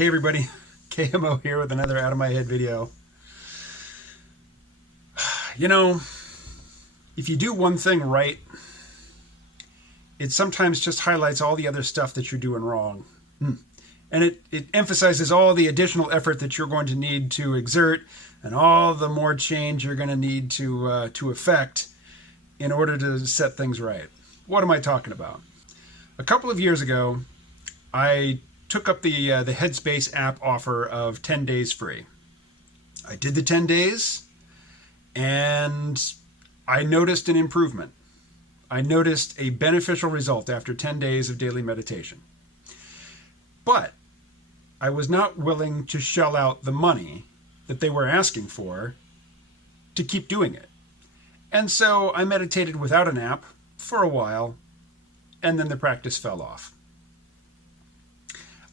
Hey everybody, KMO here with another Out of My Head video. You know, if you do one thing right, it sometimes just highlights all the other stuff that you're doing wrong. And it emphasizes all the additional effort that you're going to need to exert and all the more change you're going to need to effect in order to set things right. What am I talking about? A couple of years ago, I took up the Headspace app offer of 10 days free. I did the 10 days and I noticed an improvement. I noticed a beneficial result after 10 days of daily meditation. But I was not willing to shell out the money that they were asking for to keep doing it. And so I meditated without an app for a while, and then the practice fell off.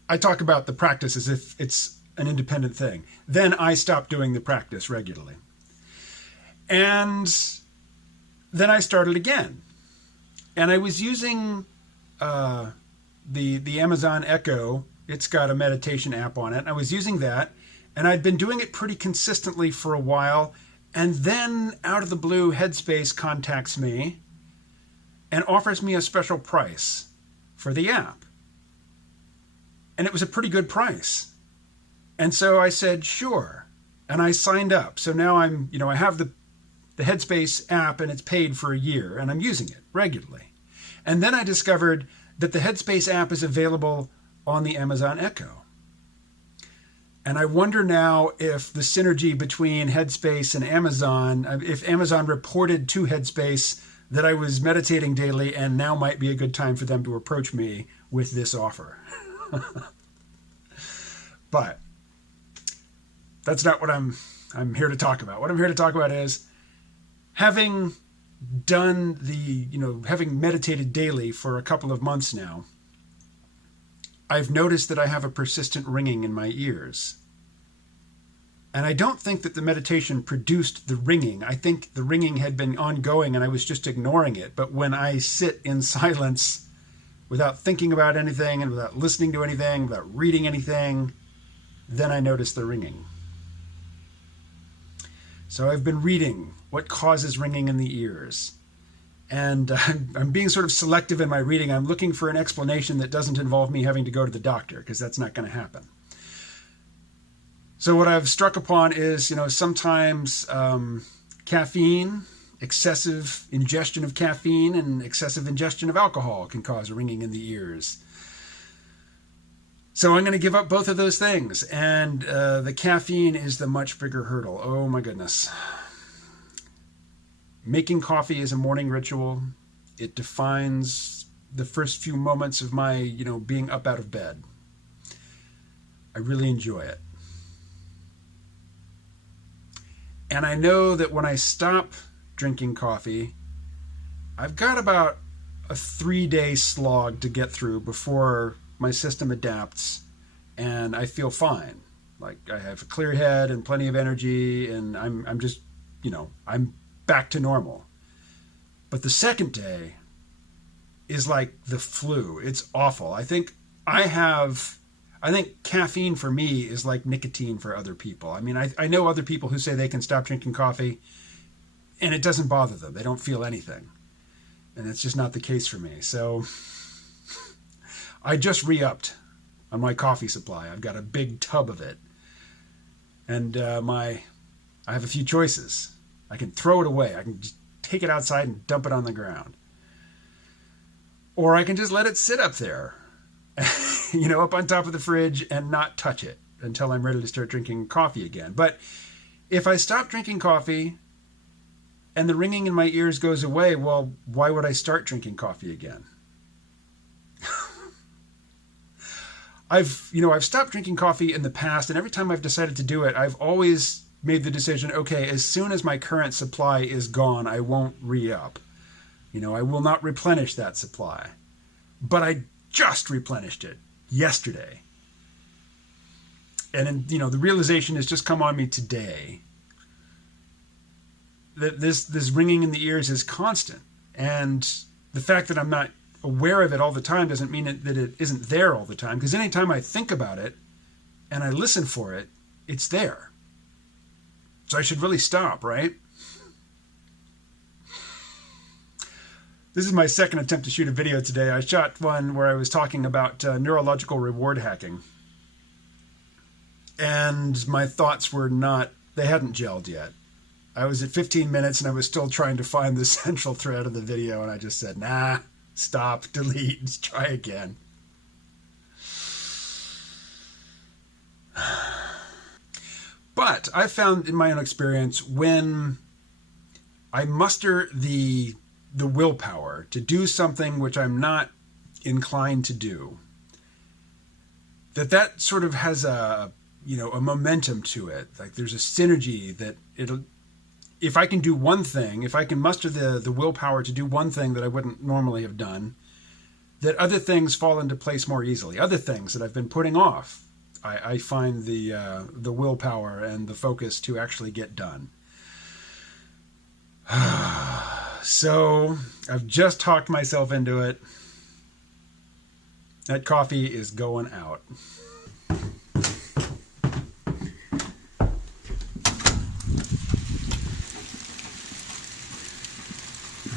I talk about the practice as if it's an independent thing. Then I stopped doing the practice regularly. And then I started again. And I was using the Amazon Echo. It's got a meditation app on it. And I was using that. And I'd been doing it pretty consistently for a while. And then out of the blue, Headspace contacts me and offers me a special price for the app. And it was a pretty good price. And so I said, sure. And I signed up. So now I have the Headspace app and it's paid for a year and I'm using it regularly. And then I discovered that the Headspace app is available on the Amazon Echo. And I wonder now if the synergy between Headspace and Amazon, if Amazon reported to Headspace that I was meditating daily and now might be a good time for them to approach me with this offer. But that's not what I'm here to talk about. What I'm here to talk about is having done having meditated daily for a couple of months now, I've noticed that I have a persistent ringing in my ears. And I don't think that the meditation produced the ringing. I think the ringing had been ongoing and I was just ignoring it. But when I sit in silence without thinking about anything and without listening to anything, without reading anything, then I notice the ringing. So I've been reading what causes ringing in the ears. And I'm being sort of selective in my reading. I'm looking for an explanation that doesn't involve me having to go to the doctor, because that's not going to happen. So what I've struck upon is, sometimes caffeine, excessive ingestion of caffeine and excessive ingestion of alcohol can cause ringing in the ears. So I'm going to give up both of those things. And the caffeine is the much bigger hurdle. Oh my goodness. Making coffee is a morning ritual. It defines the first few moments of my, being up out of bed. I really enjoy it. And I know that when I stop drinking coffee, I've got about a 3-day slog to get through before my system adapts and I feel fine. Like I have a clear head and plenty of energy and I'm just, I'm back to normal. But the second day is like the flu. It's awful. I think caffeine for me is like nicotine for other people. I mean, I know other people who say they can stop drinking coffee and it doesn't bother them. They don't feel anything. And it's just not the case for me. So I just re-upped on my coffee supply. I've got a big tub of it. And I have a few choices. I can throw it away. I can just take it outside and dump it on the ground. Or I can just let it sit up there, up on top of the fridge and not touch it until I'm ready to start drinking coffee again. But if I stop drinking coffee and the ringing in my ears goes away, well, why would I start drinking coffee again? I've stopped drinking coffee in the past, and every time I've decided to do it, I've always made the decision, okay, as soon as my current supply is gone, I won't re-up. I will not replenish that supply. But I just replenished it yesterday. And the realization has just come on me today that this ringing in the ears is constant. And the fact that I'm not aware of it all the time doesn't mean that it isn't there all the time. Because anytime I think about it, and I listen for it, it's there. So I should really stop, right? This is my second attempt to shoot a video today. I shot one where I was talking about neurological reward hacking. And my thoughts were not, they hadn't gelled yet. I was at 15 minutes and I was still trying to find the central thread of the video, and I just said, nah, stop, delete, let's try again. But I found in my own experience, when I muster the willpower to do something which I'm not inclined to do, that sort of has a momentum to it. Like there's a synergy that if I can do one thing, if I can muster the willpower to do one thing that I wouldn't normally have done, that other things fall into place more easily. Other things that I've been putting off, I find the willpower and the focus to actually get done. So I've just talked myself into it. That coffee is going out.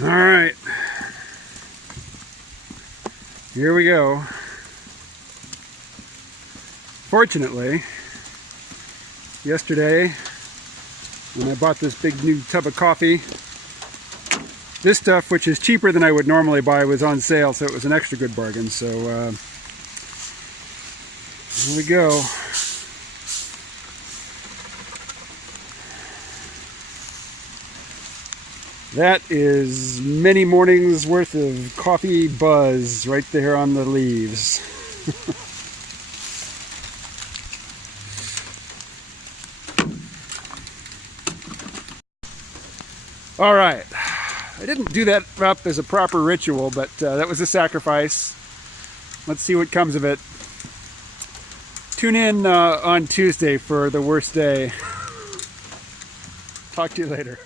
All right, here we go. Fortunately, yesterday when I bought this big new tub of coffee, this stuff, which is cheaper than I would normally buy, was on sale, so it was an extra good bargain. So here we go. That is many mornings worth of coffee buzz right there on the leaves. All right, I didn't do that up as a proper ritual, but that was a sacrifice. Let's see what comes of it. Tune in on Tuesday for the worst day. Talk to you later.